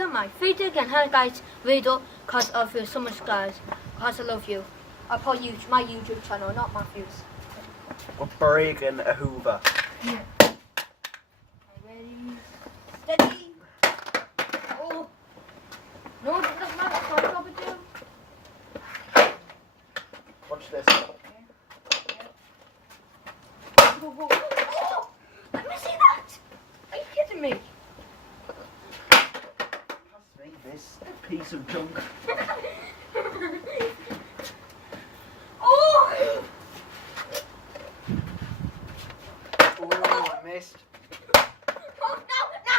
at my feet again, huh, guys? Video because of you so much, guys. Because I love you. I put my YouTube channel, not Matthew's. We're breaking a hoover. Yeah. Ready? Steady. Oh. No, that's not what I'm going to do. Watch this. Go, go. Oh! Let me see that! Are you kidding me? Pass me this piece of junk. Oh! Oh, I missed. Oh, no, no!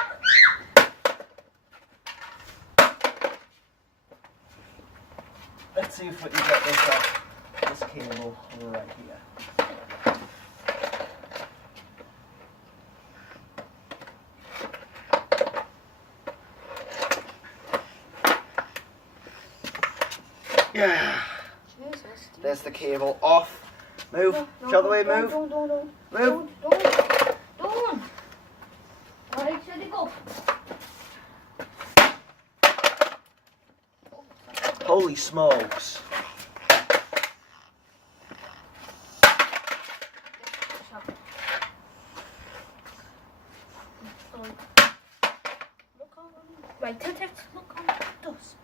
Let's see if we can get this off this cable right here. Yeah. Jesus. There's the cable off. Move. No, Show the way, move. Don't. Move. Don't. Alright, steady, go. Holy smokes. Right, look on the dust.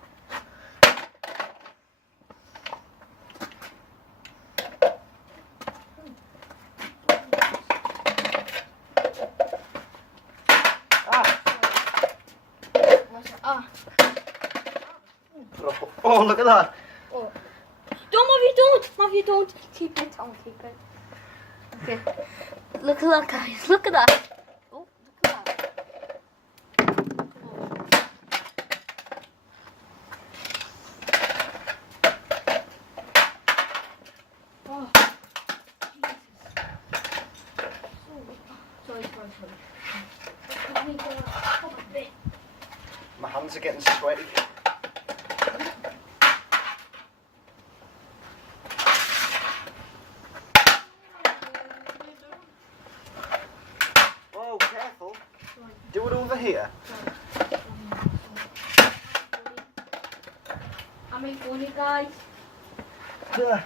Oh, look at that. Oh. Don't, Mom, you don't. Keep it. I'll keep it. Okay. Look at that, guys. Look at that. Oh, look at that. Oh. Jesus. Sorry. My hands are getting sweaty. Oh, careful. Do it over here. I make funny, guys. Ugh.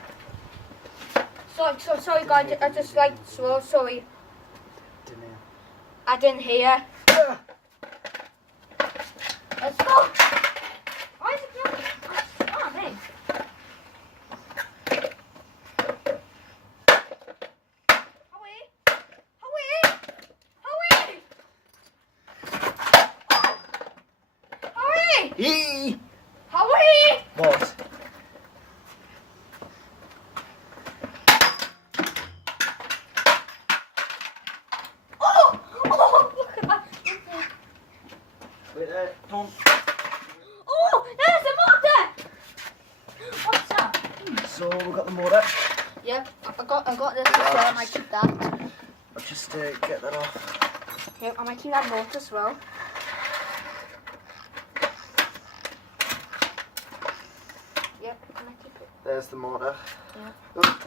Sorry, guys. I just like swirl. Sorry. Didn't hear. I didn't hear. Ugh. Let's go. Why is it not? Oh, thanks. Hurry! Yee! Hurry! What? Oh, look at that. Wait there. Don't. Oh, there's the motor. What's that? So we've got the motor. Yep, I got this as well. I might keep that. I'll just get that off. Yep, I might keep that motor as well. Yep, I might keep it. There's the motor. Yeah. Oh,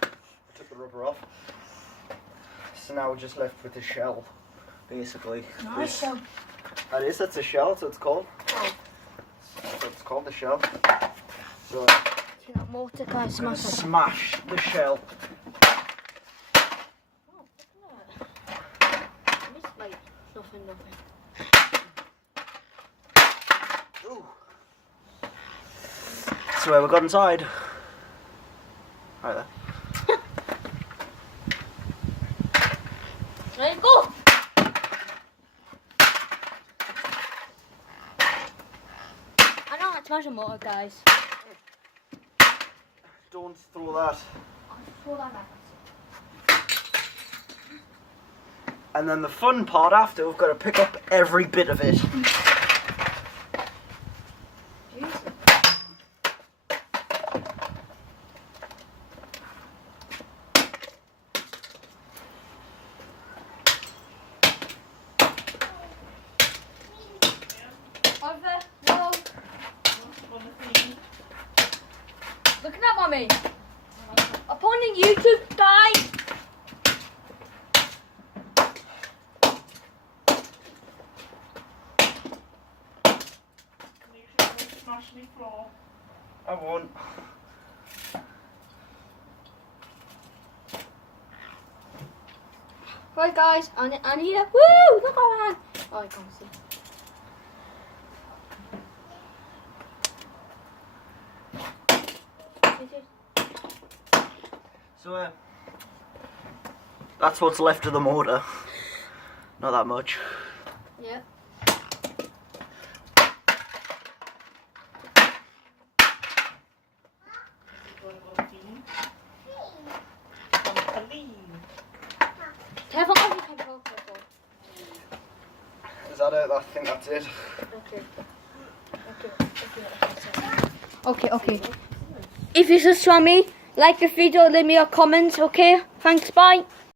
took the rubber off. So now we're just left with the shell, basically. Nice shell. That is, that's a shell, that's what it's called. Oh. So it's called the shell. So See that motor, guys? I'm gonna Smash it. smash the shell. Oh, look at that. It's like nothing. Ooh. So where we got inside. Right there. Ready, go! I know how to smash a motor, guys. Don't throw that. I'll throw that back. And then the fun part after, we've got to pick up every bit of it. Looking at mommy. Up on the YouTube, guys. smash me floor. I won't. Right, guys, I need a woo! Look at that! Oh, I can't see. So, that's what's left of the motor. Not that much. Yeah. Careful, you can talk before. Is that it? I think that's it. Okay. If you subscribe me, like the video, leave me a comment, okay? Thanks, bye.